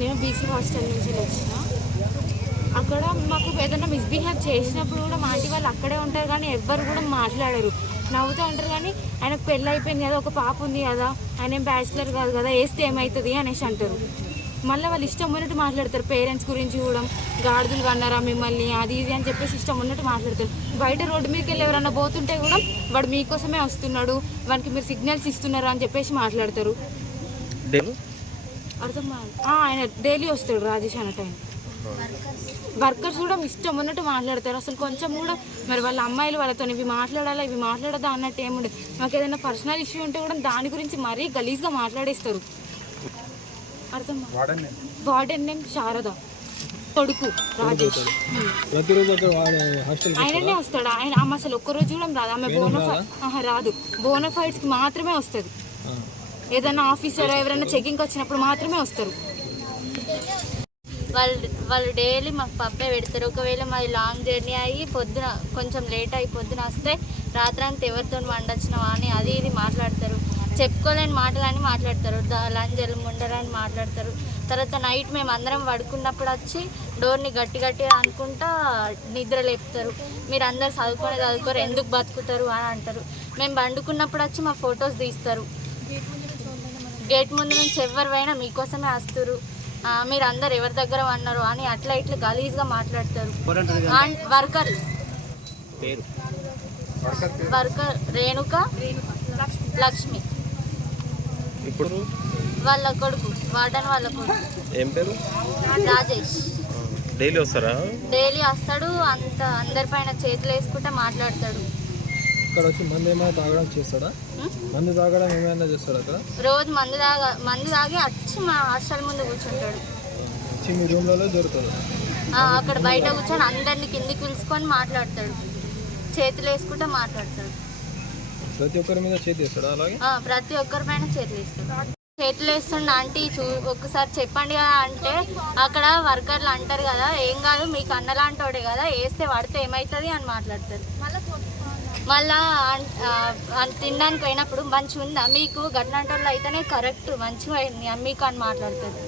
నేను BC hostel నుంచి వచ్చిన. అక్కడ మాకు ఏదైనా మిస్బిహేవ్ చేసినప్పుడు కూడా మా ఆంటీ వాళ్ళు అక్కడే ఉంటారు కానీ ఎవ్వరు కూడా మాట్లాడరు. నవ్వుతూ ఉంటారు కానీ ఆయనకు పెళ్ళి అయిపోయింది కదా ఒక పాప ఉంది కదా ఆయన బ్యాచిలర్ కాదు కదా వేస్తే ఏమవుతుంది అనేసి అంటారు. మళ్ళీ వాళ్ళు ఇష్టం ఉన్నట్టు మాట్లాడతారు. పేరెంట్స్ గురించి కూడా గాడిదలు కన్నారా మిమ్మల్ని అది ఇది అని చెప్పేసి ఇష్టం ఉన్నట్టు మాట్లాడతారు. బయట రోడ్డు మీదకి వెళ్ళి ఎవరన్నా పోతుంటే కూడా వాడు మీకోసమే వస్తున్నాడు వానికి మీరు సిగ్నల్స్ ఇస్తున్నారా అని చెప్పేసి మాట్లాడతారు. అర్థం ఆయన డైలీ వస్తాడు రాజేష్ అన్న టైం వర్కర్స్ కూడా ఇష్టం ఉన్నట్టు మాట్లాడతారు. అసలు కొంచెం కూడా మరి వాళ్ళ అమ్మాయిలు వాళ్ళతో ఇవి మాట్లాడాలా ఇవి మాట్లాడదా అన్నట్టు ఏముండదు మాకు ఏదైనా పర్సనల్ ఇష్యూ ఉంటే కూడా దాని గురించి మరీ గలీజ్గా మాట్లాడేస్తారు. అర్థం వార్డెన్ నేమ్ శారద. కొడుకు రాజేష్. ఆయననే వస్తాడు? ఆయన ఆమె అసలు ఒక్కరోజు కూడా రాదు. ఆమె బోనఫై ఆహా, రాదు. బోనఫైడ్స్కి మాత్రమే వస్తుంది. ఏదైనా ఆఫీసర్ ఎవరైనా చెకింగ్ వచ్చినప్పుడు మాత్రమే వస్తారు. వాళ్ళు వాళ్ళు డైలీ మాకు పప్పే పెడతారు. ఒకవేళ మాది లాంగ్ జర్నీ అయ్యి పొద్దున కొంచెం లేట్ అయ్యి పొద్దున వస్తే రాత్రంతా ఎవరితో వండొచ్చినావా అని అది ఇది మాట్లాడతారు. చెప్పుకోలేని మాటలని మాట్లాడతారు. లంజలు ముండరని మాట్లాడతారు. తర్వాత నైట్ మేము అందరం పడుకున్నప్పుడు వచ్చి డోర్ని గట్టి గట్టిగా అనుకుంటా నిద్ర లేపుతారు. మీరు అందరు చదువుకొని చదువుకోరు ఎందుకు బతుకుతారు అని అంటారు. మేము పండుకున్నప్పుడు వచ్చి మా ఫొటోస్ తీస్తారు. గేట్ ముందు నుంచి ఎవరు పోయినా మీకోసమే వస్తారు. మీరు అందరు ఎవరి దగ్గర అన్నారు అని అట్లా ఇట్లా గలీజ్గా మాట్లాడతారు. And worker. Worker Renuka Lakshmi. ఇప్పుడు? వాళ్ళ కొడుకు వార్డన్ వాళ్ళ కొడుకు. ఏం పేరు? రాజేష్. డైలీ వస్తారా? డైలీ వస్తాడు అంత అందరిపైన చేతులు వేసుకుంటే మాట్లాడతాడు. ఇక్కడ వచ్చి మందు ఏమైనా తాగడం చేస్తాడా? మందు తాగడం ఏమైనా చేస్తాడా అక్కడ? రోజు మందు తాగా మందు తాగి వచ్చి మా హాస్టల్ ముందు కూర్చుంటాడు. వచ్చి మీ రూమ్లలో దొరుకుతుంది ఆ, అక్కడ బయట కూర్చొని అందరిని కిందికి పిలుచుకొని మాట్లాడతాడు. చేతులు వేసుకుంటే మాట్లాడతాడు. ప్రతి ఒక్కరి మీద చేతి వేస్తాడా అలాగే? ప్రతి ఒక్కరి పైన చేతులు వేస్తాడు. చేతులు వేస్తుండ ఆంటీ చూ ఒక్కసారి చెప్పండి కదా అంటే అక్కడ వర్కర్లు అంటారు కదా ఏం కాదు మీకు అన్నలాంటోడే కదా వేస్తే పడితే ఏమవుతుంది అని మాట్లాడతారు మళ్ళా తినడానికి పోయినప్పుడు మంచిగా ఉందా మీకు గట్లాంటి వాళ్ళు అయితేనే కరెక్ట్ మంచిగా అయింది. మీకు అని మాట్లాడుతుంది.